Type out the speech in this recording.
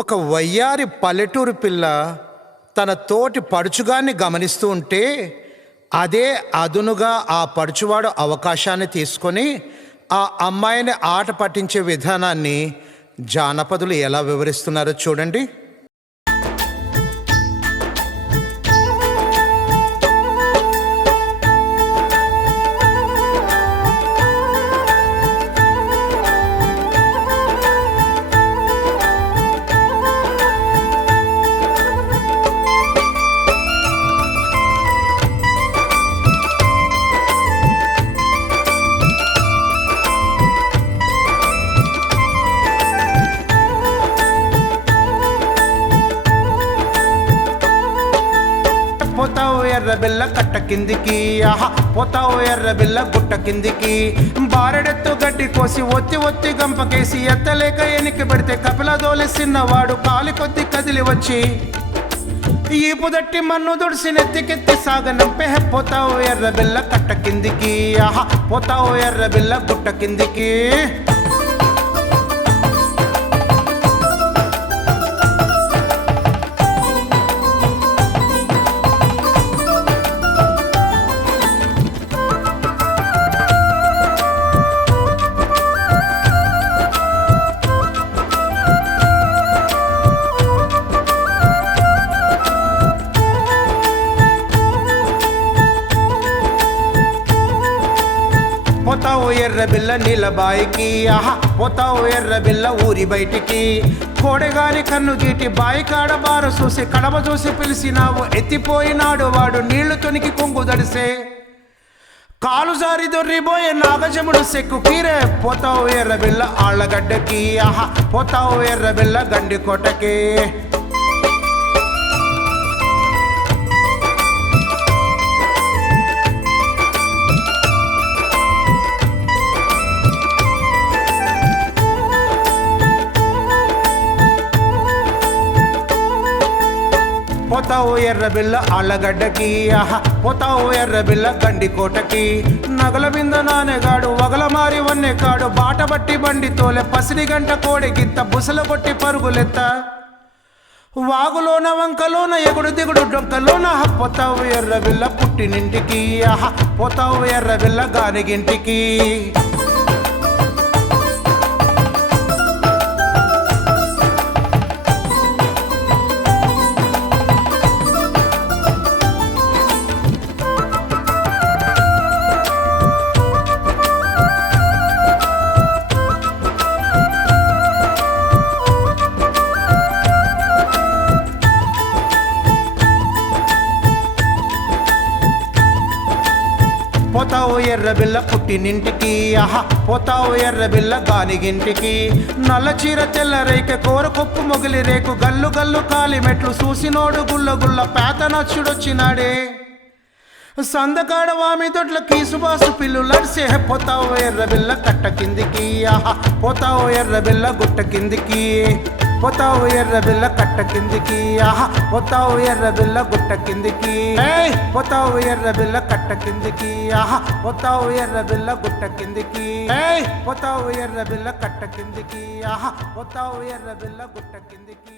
ఒక వయ్యారి పల్లెటూరు పిల్ల తన తోటి పడుచుగాన్ని గమనిస్తూ ఉంటే అదే అదునుగా ఆ పడుచువాడు అవకాశాన్ని తీసుకొని ఆ అమ్మాయిని ఆట పట్టించే విధానాన్ని జానపదులు ఎలా వివరిస్తున్నారో చూడండి. పోతావు ఎర్ర బిల్ల కట్ట కిందికి, ఆహా పోతావు ఎర్ర బిల్ల గుట్ట కిందికి. బారెడెత్తు గడ్డి కోసి ఒత్తి ఒత్తి గంపకేసి ఎత్తలేక ఎనికి పెడితే కపిలదోలే సిన్నవాడు కాలి కొద్ది కదిలి వచ్చి ఈపుదట్టి మన్ను దుడిసి నెత్తికెత్తి సాగనంపే. పోతావు ఎర్ర బిల్ల కట్ట కిందికి, ఆహా పోతావు ఎర్ర బిల్ల గుట్ట కిందికి. పోతావు ఎర్ర బిల్ల నీళ్ళ బాయికి, ఆహా పోతావు ఎర్ర బిల్ల ఊరి బయటికి. కోడెగాని కన్ను గీటి బాయి కాడ బారు చూసి కడవ చూసి పిలిచినావు, ఎత్తిపోయినాడు వాడు నీళ్లు తొనికి కొంగు దడిసే. కాలు జారి దొర్రిపోయే నాగజముడు సెక్కు కీరే. పోతావు ఎర్ర బిల్ల ఆళ్ళగడ్డకి, ఆహా పోతావు ఎర్ర బిల్ల గండి కోటకి. పోతావు ఎర్ర బిల్ల ఆళ్ళగడ్డకి, ఆహా పోతావు ఎర్ర బిల్ల గండి కోటకి. నగల బింద నానెగాడు వగల మారి వన్నెకాడు, బాట బట్టి బండి తోలె పసిడి గంట కోడి గిత్త బుసల కొట్టి పరుగులెత్త. వాగులోన వంకలోన ఎగుడు దిగుడు డొంకలోన. పోతావు ఎర్ర బిల్ల పుట్టినింటికి, ఆహా పోతావు ఎర్ర బిల్ల గానిగింటికి. పోతావు ఎర్ర బిల్ల పుట్టినింటికి, ఆహా పోతావు ఎర్ర బిల్ల గానిగింటికి. నల్ల చీర తెల్ల రేక కూర కొప్పు మొగిలి రేకు గల్లు గల్లు కాలి మెట్లు చూసినోడు గుల్ల గుల్ల పేత నచ్చుడొచ్చినాడే. సందకాడ వామి దొడ్ల కీసుబాసు పిల్లు లడిసే. పోతావు ఎర్ర బిల్ల కట్ట కిందికి, ఆహా పోతావు ఎర్ర బిల్ల గుట్ట కిందికి. పోతావు ఎర్ర బిల్ల కట్ట కిందికి, ఆహా పోతావు ఎర్ర బిల్ల గుట్ట కిందికి. పోతావు ఎర్ర బిల్ల కట్ట కిందికి, ఆహా పోతావు ఎర్ర బిల్ల గుట్ట కిందికి. పోతావు ఎర్ర బిల్ల కట్ట కిందికి, ఆహా పోతావు ఎర్ర బిల్ల గుట్ట కిందికి.